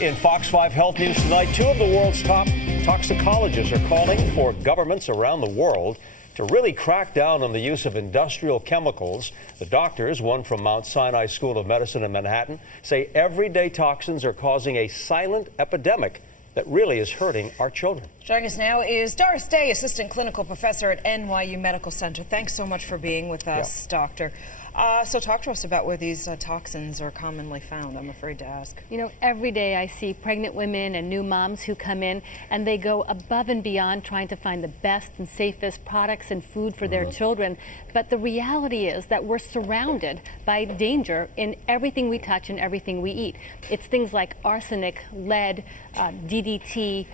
In Fox 5 Health News tonight, two of the world's top toxicologists are calling for governments around the world to really crack down on the use of industrial chemicals. The doctors, one from Mount Sinai School of Medicine in Manhattan, say everyday toxins are causing a silent epidemic that really is hurting our children. Joining us now is Doris Day, Assistant Clinical Professor at NYU Medical Center. Thanks so much for being with us, Doctor. So talk to us about where these toxins are commonly found, I'm afraid to ask. You know, every day I see pregnant women and new moms who come in and they go above and beyond trying to find the best and safest products and food for their children. But the reality is that we're surrounded by danger in everything we touch and everything we eat. It's things like arsenic, lead, DDT,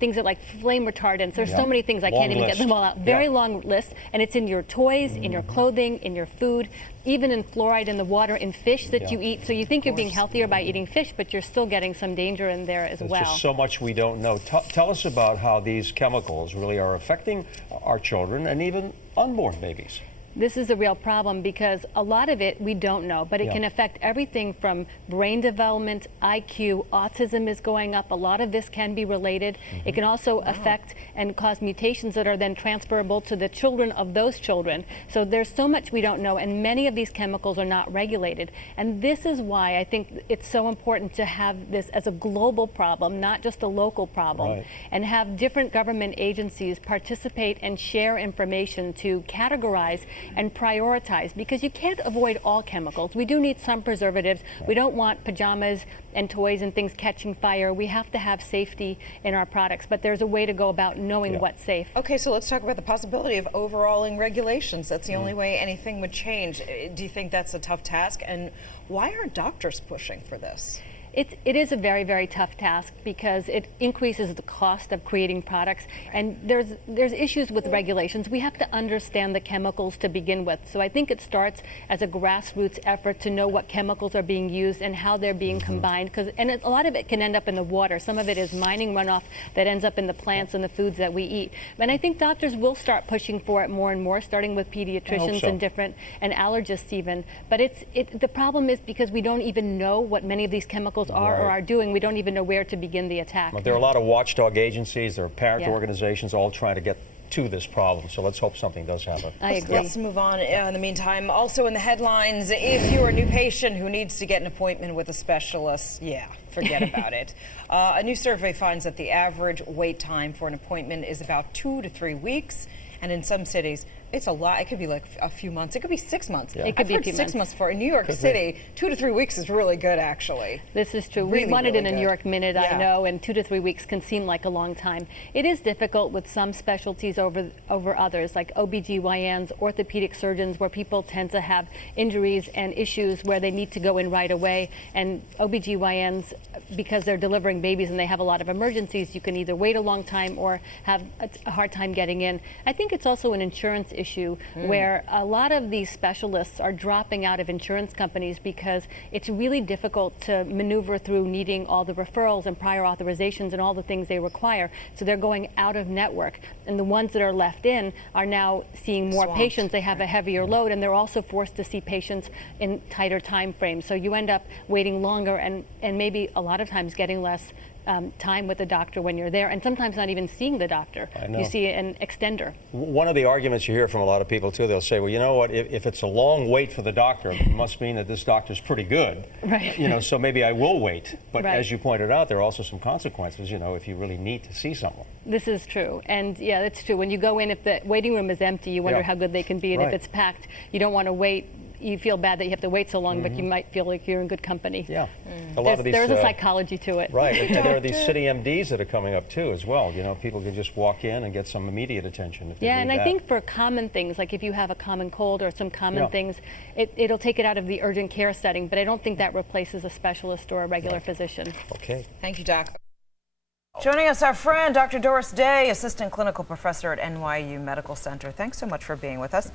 things that like flame retardants. There's so many things I can't even get them all out. Very long list, and it's in your toys, in your clothing, in your food, even in fluoride in the water, in fish that you eat. So you think you're being healthier by eating fish, but you're still getting some danger in there as well. There's just so much we don't know. Tell us about how these chemicals really are affecting our children and even unborn babies. This is a real problem because a lot of it we don't know, but it can affect everything from brain development, IQ, autism is going up. A lot of this can be related. It can also affect and cause mutations that are then transferable to the children of those children. So there's so much we don't know, and many of these chemicals are not regulated. And this is why I think it's so important to have this as a global problem, not just a local problem, and have different government agencies participate and share information to categorize and prioritize, because you can't avoid all chemicals. We do need some preservatives. We don't want pajamas and toys and things catching fire. We have to have safety in our products, but there's a way to go about knowing what's safe. Okay, so let's talk about the possibility of overhauling regulations. That's the only way anything would change. Do you think that's a tough task? And why aren't doctors pushing for this? It is a very, very tough task because it increases the cost of creating products, and there's issues with regulations. We have to understand the chemicals to begin with. So I think it starts as a grassroots effort to know what chemicals are being used and how they're being combined, and a lot of it can end up in the water. Some of it is mining runoff that ends up in the plants and the foods that we eat. And I think doctors will start pushing for it more and more, starting with pediatricians and allergists even. But the problem is because we don't even know what many of these chemicals are or are doing. We don't even know where to begin the attack. Well, there are a lot of watchdog agencies, there are parent organizations all trying to get to this problem, so let's hope something does happen. I agree. Let's move on. In the meantime, also in the headlines, if you're a new patient who needs to get an appointment with a specialist, forget about it. A new survey finds that the average wait time for an appointment is about 2 to 3 weeks, and in some cities, it's a lot. It could be like a few months. It could be 6 months. It could be a few 6 months for in New York City. 2 to 3 weeks is really good, actually. This is true. We wanted in a New York minute, I know, and 2 to 3 weeks can seem like a long time. It is difficult with some specialties over others, like OBGYNs, orthopedic surgeons, where people tend to have injuries and issues where they need to go in right away. And OBGYNs, because they're delivering babies and they have a lot of emergencies, you can either wait a long time or have a hard time getting in. I think it's also an insurance issue where a lot of these specialists are dropping out of insurance companies because it's really difficult to maneuver through needing all the referrals and prior authorizations and all the things they require. So they're going out of network, and the ones that are left in are now seeing more patients. They have a heavier load, and they're also forced to see patients in tighter time frames. So you end up waiting longer and maybe a lot of times getting less time with the doctor when you're there, and sometimes not even seeing the doctor. You see an extender. One of the arguments you hear from a lot of people too, they'll say, well, you know what, if it's a long wait for the doctor, it must mean that this doctor's pretty good. You know, so maybe I will wait. But as you pointed out, there are also some consequences, you know, if you really need to see someone. This is true. And yeah, that's true. When you go in, if the waiting room is empty, you wonder how good they can be. And if it's packed, you don't want to wait. You feel bad that you have to wait so long, but you might feel like you're in good company. A lot of these, there's a psychology to it. And there are these city MDs that are coming up too as well. You know, people can just walk in and get some immediate attention if they need that. I think for common things, like if you have a common cold or some common things, it'll take it out of the urgent care setting, but I don't think that replaces a specialist or a regular physician. Okay. Thank you, Doc. Joining us, our friend, Dr. Doris Day, Assistant Clinical Professor at NYU Medical Center. Thanks so much for being with us.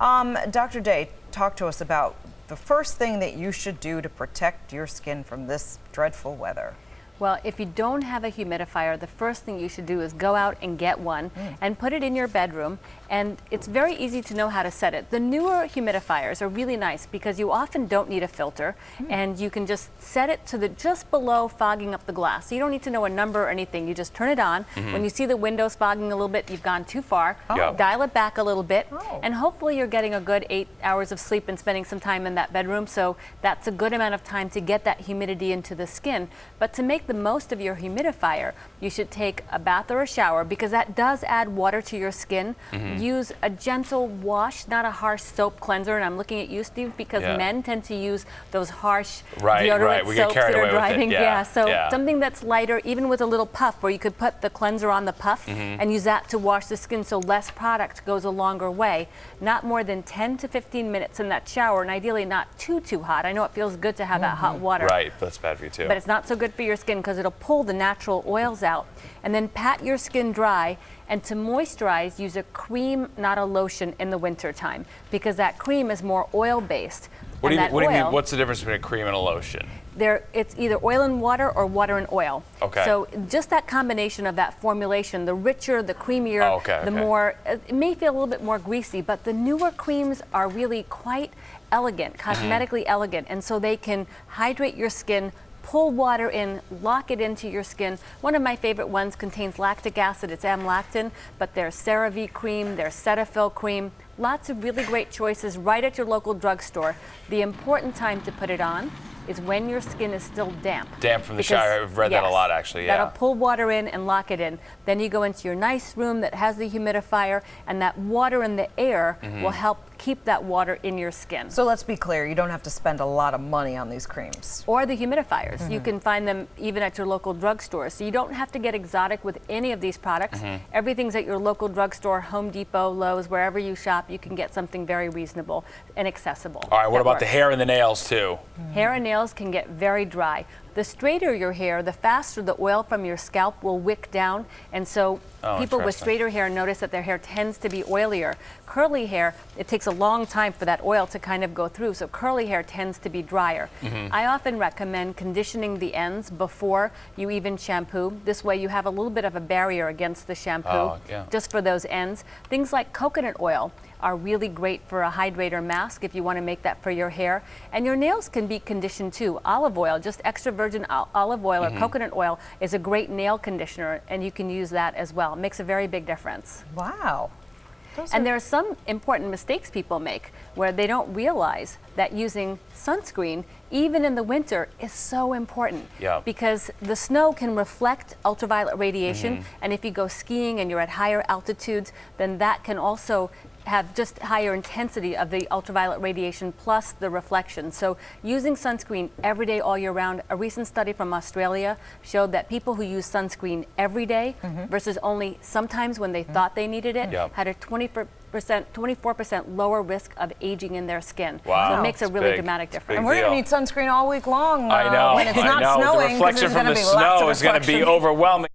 Dr. Day, talk to us about the first thing that you should do to protect your skin from this dreadful weather. Well, if you don't have a humidifier, the first thing you should do is go out and get one and put it in your bedroom. And it's very easy to know how to set it. The newer humidifiers are really nice because you often don't need a filter and you can just set it to the just below fogging up the glass. So you don't need to know a number or anything. You just turn it on. When you see the windows fogging a little bit, you've gone too far. Yeah. Dial it back a little bit. And hopefully you're getting a good 8 hours of sleep and spending some time in that bedroom. So that's a good amount of time to get that humidity into the skin. But to make the most of your humidifier, you should take a bath or a shower because that does add water to your skin. Use a gentle wash, not a harsh soap cleanser. And I'm looking at you, Steve, because men tend to use those harsh deodorant We get soaps carried that away are with it. driving. Yeah. So something that's lighter, even with a little puff, where you could put the cleanser on the puff and use that to wash the skin so less product goes a longer way. Not more than 10 to 15 minutes in that shower, and ideally not too hot. I know it feels good to have that hot water. Right, but that's bad for you too. But it's not so good for your skin because it'll pull the natural oils out. And then pat your skin dry. And to moisturize, use a cream, not a lotion, in the winter time because that cream is more oil-based. What do you And that mean? oil- What's the difference between a cream and a lotion? It's either oil and water or water and oil. Okay. So just that combination of that formulation, the richer, the creamier, the more, it may feel a little bit more greasy, but the newer creams are really quite elegant, cosmetically elegant, and so they can hydrate your skin, pull water in, lock it into your skin. One of my favorite ones contains lactic acid, it's amlactin, but there's CeraVe cream, there's Cetaphil cream, lots of really great choices right at your local drugstore. The important time to put it on is when your skin is still damp. Damp from the shower. I've read that a lot, actually. Yeah. That'll pull water in and lock it in. Then you go into your nice room that has the humidifier, and that water in the air will help keep that water in your skin. So let's be clear, you don't have to spend a lot of money on these creams. Or the humidifiers. You can find them even at your local drugstore. So you don't have to get exotic with any of these products. Everything's at your local drugstore, Home Depot, Lowe's, wherever you shop, you can get something very reasonable and accessible. All right, what that about the works. hair and the nails too? Hair and nails can get very dry. The straighter your hair, the faster the oil from your scalp will wick down. And so people with interesting. straighter hair notice that their hair tends to be oilier. Curly hair, it takes a long time for that oil to kind of go through. So curly hair tends to be drier. I often recommend conditioning the ends before you even shampoo. This way you have a little bit of a barrier against the shampoo just for those ends. Things like coconut oil are really great for a hydrator mask if you want to make that for your hair. And your nails can be conditioned too. Olive oil, just extra virgin olive oil or coconut oil is a great nail conditioner, and you can use that as well. It makes a very big difference. Wow. And there are some important mistakes people make where they don't realize that using sunscreen, even in the winter, is so important. Yeah. Because the snow can reflect ultraviolet radiation, and if you go skiing and you're at higher altitudes, then that can also have just higher intensity of the ultraviolet radiation plus the reflection. So using sunscreen every day all year round, a recent study from Australia showed that people who use sunscreen every day versus only sometimes when they thought they needed it had a 24% lower risk of aging in their skin. Wow. So it makes a That's really big. dramatic It's big difference. And we're going to deal. need sunscreen all week long I know. when it's not I know. snowing. The 'cause reflection there's from gonna the be lots of snow is going to be reflection. overwhelming.